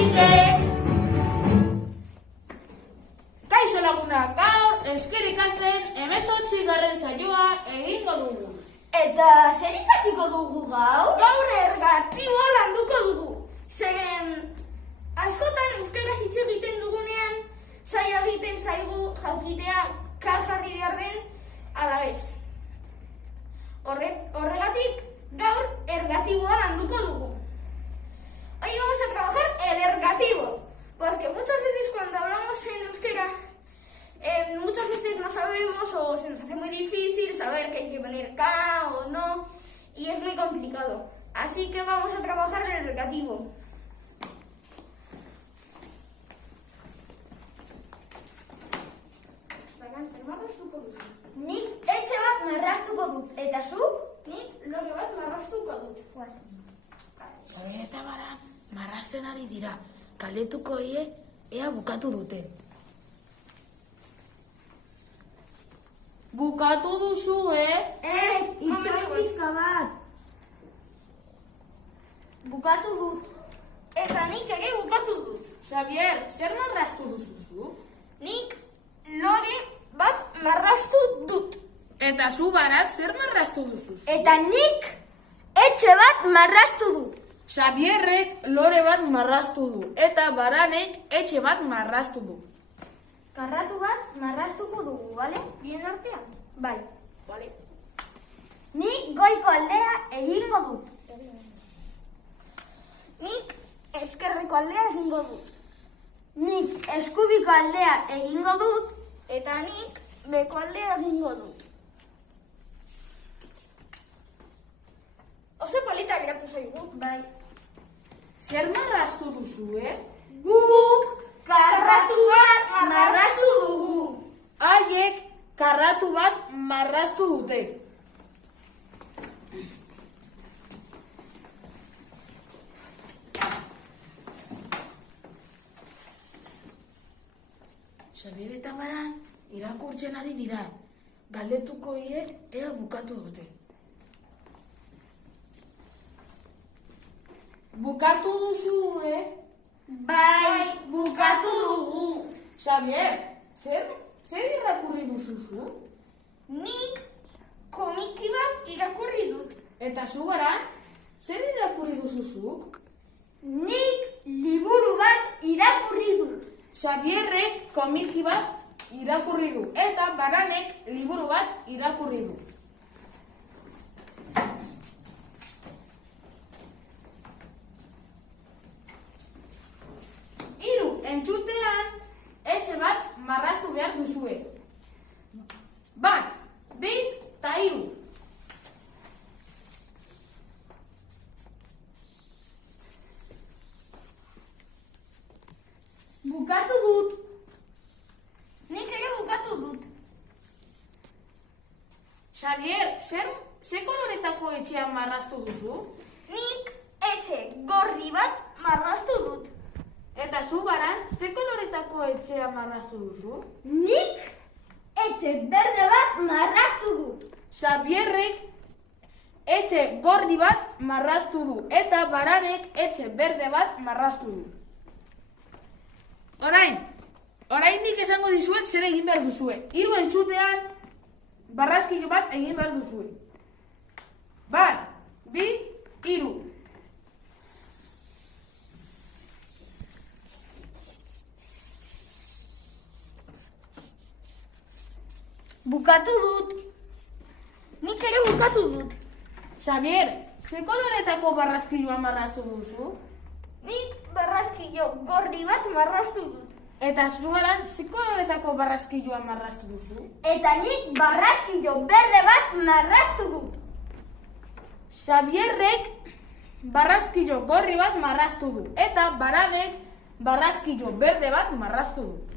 Ike! Kaixo lagunak, gaur esker ikasten 18. saioa egingo dugu. Eta zer ikasiko dugu gaur? Gaur ergatiboa landuko dugu. Zeren askotan euskaraz hitz egiten dugunean zaila egiten zaigu jakitea kal jarri behar den ala ez. Horregatik gaur ergatiboa landuko dugu. Hoy vamos a trabajar el ergativo, porque muchas veces cuando hablamos en euskera muchas veces no sabemos o se nos hace muy difícil saber que hay que poner K o no y es muy complicado. Así que vamos a trabajar el ergativo. Nik etxe bat marraztuko dut, eta zu? Nik loge bat marraztuko dut. Xabier eta Baran marrazten ari dira. Galdetuko die ea bukatu duten. Bukatu duzu, Ez, itxoin bat. Bukatu dut. Eta nik ere bukatu dut. Xabier, zer marraztu duzu? Nik loge bat marraztu dut. Eta zu, Barat, zer marraztu duzu? Eta nik etxe bat marraztu dut. Xabierrek lore bat marraztu du, eta Baranek etxe bat marraztu du. Karratu bat marraztuko dugu, bale? Bien artean? Bai. Vale. Nik goiko aldea egingo dut. Nik eskerreko aldea egingo dut. Nik eskubiko aldea egingo dut. Eta nik beko aldea egingo dut. Oso polita geratu zaigu. Bai. Zer marraztu duzu, Guk Karratu bat marraztu dugu. Haiek karratu bat marraztu dute. Xabier eta Baran irakurtzen ari dira. Galdetuko die ea bukatu dute. Bukatu duzu, Bai, bukatu dugu. Xabier, zer irakurri duzu? Nik komiki bat irakurri dut. Eta zu, Baran, zer irakurri duzu? Nik liburu bat irakurri dut. Xabierrek komiki bat irakurri du, eta Baranek liburu bat irakurri du. Entzutean, etxe bat marraztu behar duzue. 1, 2 eta 3. Bukatu dut. Nik ere bukatu dut. Xavier, ze koloretako etxean marraztu duzu? Nik etxe gorri bat marraztu dut. Eta zu, Baran, ze koloretako etxean marraztu duzu? Nik etxe berde bat marraztu dut. Xabierrek etxe gorri bat marraztu du, eta Baranek etxe berde bat marraztu du. Oraindik esango dizuet zer egin behar duzue. 3 entzutean barrazkilo bat egin behar duzue. 1, 2, 3. Bukatu dut. Nik ere bukatu dut. Xavier, ze koloretako barrazkiloa marraztu duzu? Nik barrazkilo gorri bat marraztu dut. Eta zu, Baran, ze koloretako barrazkiloa marraztu duzu? Eta nik barrazkilo berde bat marraztu dut. Xabierrek barrazkilo gorri bat marraztu du, eta Baranek barrazkilo berde bat marraztu du.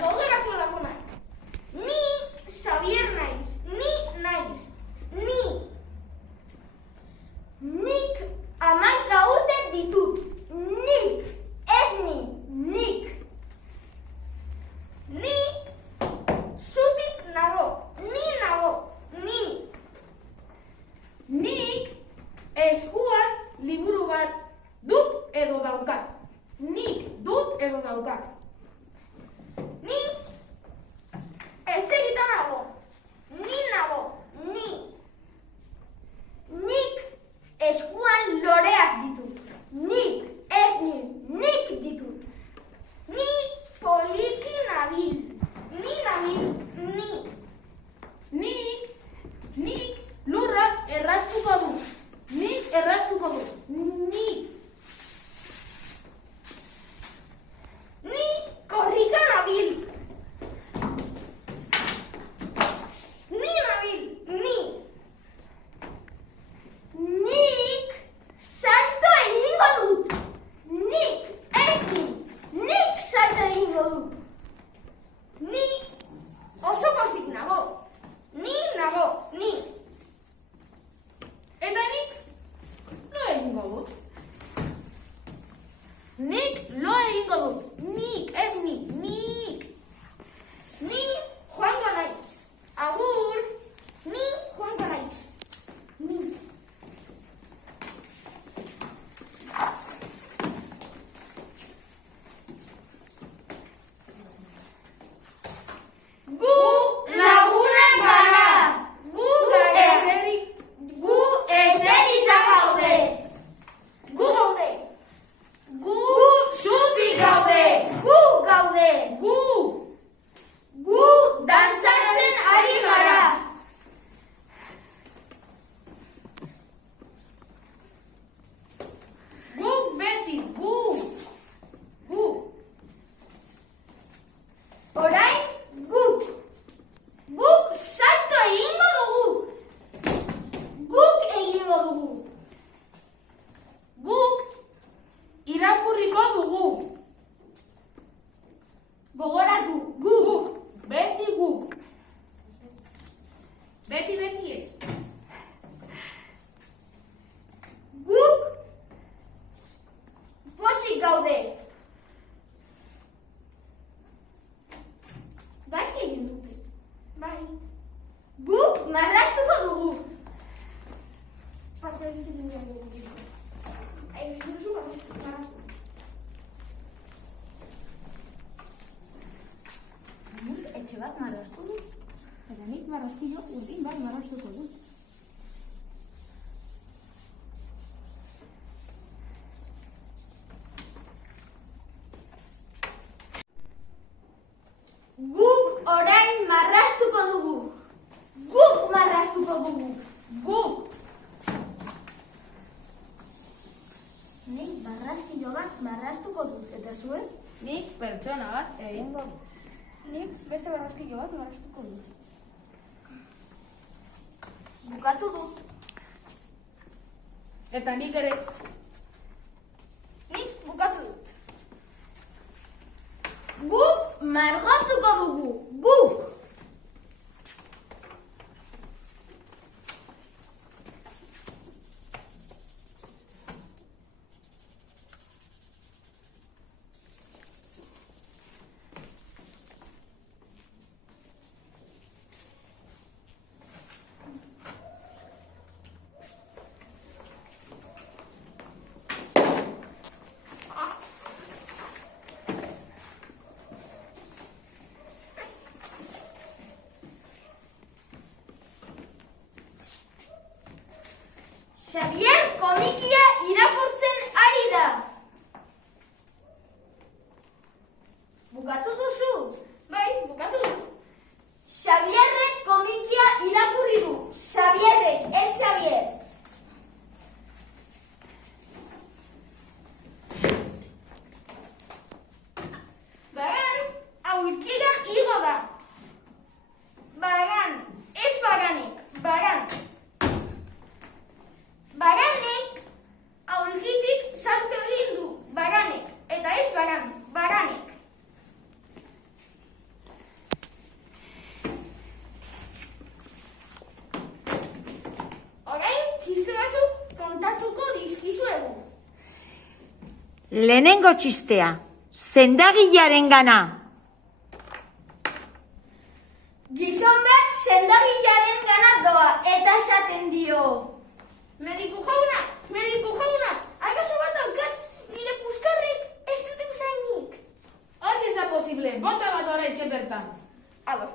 Gauderatu lagunak. Ni Xavier naiz. Ni naiz. Ni. Nik 11 urte ditut. Nik. Ez ni. Nik. Ni zutik nago. Ni nago. Ni. bat marraztu du. Eta nik marrazkilo urdin bat marraztuko du. Guk orain marraztuko dugu. Guk marraztuko dugu. Guk. Nik marrazkilo bat marraztuko dut. Eta zuen? Nik pertsona bat egingo du. Nik beste marrazkilo bat marraztuko dut. Bukatu dut. Eta nik ere. Nik bukatu dut. Guk margotuko dugu. Guk. Xavier komikia irakurtzen ari da. Bukatu duzu? Bai, bukatu dut. Xavierrek komikia irakurri du. Xavierrek, ez Xavier. Bagan, aurkira igo da. Bagan, ez baganik, bagan. Baganek aurkitik salto egin du. Baganek, eta ez bagan, baganek. Orain, txiste batzuk kontatuko dizkizuegu. Lehenengo txistea, sendagilearen gana. Gizon bat sendagilearen gana doa eta esaten dio. Mediku jauna, arazo bat daukat, nire puskarrek ez dute usainik. Hori ez da posible, bota bat ora etxe bertan. Ados.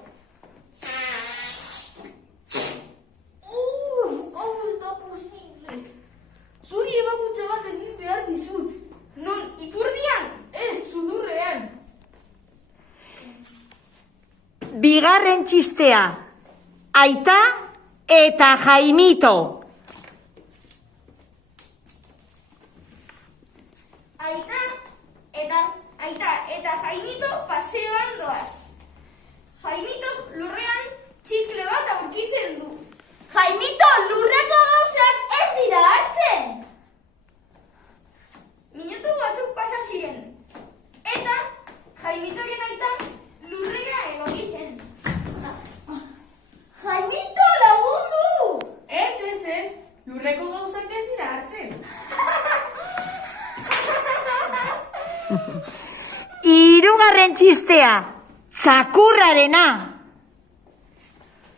Hau ez da posible. Zuri ebakuntza bat egin behar dizut. Non, ipurdian? Ez, sudurrean. Bigarren txistea, Aita eta Jaimito. Aita eta Jaimito paseoan doaz. Jaimitok lurrean txikle bat aurkitzen du. Jaimito, lurreko gauzak ez dira hartzen. Minutu batzuk pasa ziren. Eta Jaimitoren aita lurrera egoki zen. Jaimito, lagundu! Ez. Lurreko gauzak ez dira hartzen. Hirugarren txistea, Txakurrarena.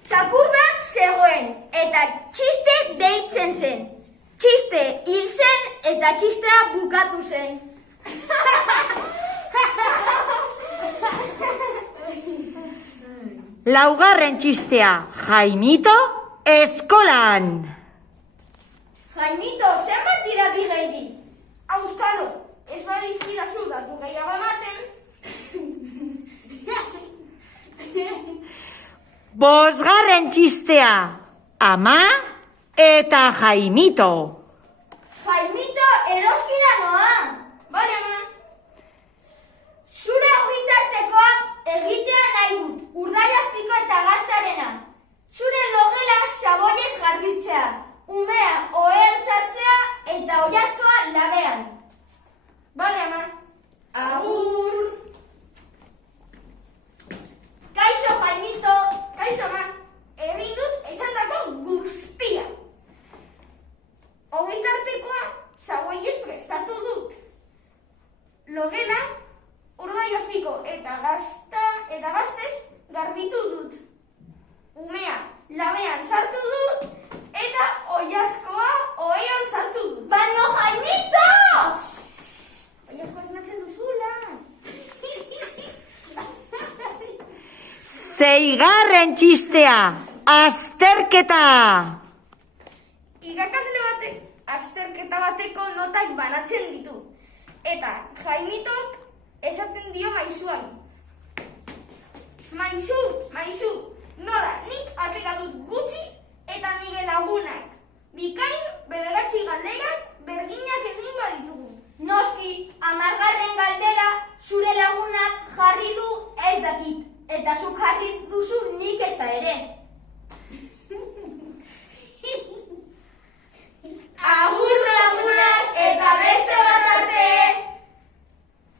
Txakur bat zegoen eta txiste deitzen zen. Txiste hil zen eta txistea bukatu zen. Laugarren txistea, Jaimito eskolan. Jaimito, zenbat dira bi gehi? Auskalo, ez badizkidazu datu gehiago ematen. Bosgarren txistea, Ama eta Jaimito. Jaimito, eroskira noa. Bai, ama. Zure ogitartekoak egitea nahi dut, urdaiazpiko eta gaztarena. Zure logela saboiez garbitzea, umea ohean sartzea eta oiazkoa labean. Bale, ama. Agur! Kaixo, Jaimito! Kaixo, ama. Egin dut esandako guztia. Seigarren txistea, azterketa. Irakasle batek azterketa bateko notak banatzen ditu. Eta Jaimitok esaten dio Maisuari. Maisu, nola, nik atera dut gutxi eta nire lagunak. Bikain bederatzi galderak berdinak egin baditugu. Noski, 10. galdera zure lagunak jarri du ez dakit. Eta zuk jarri duzu nik ez da ere.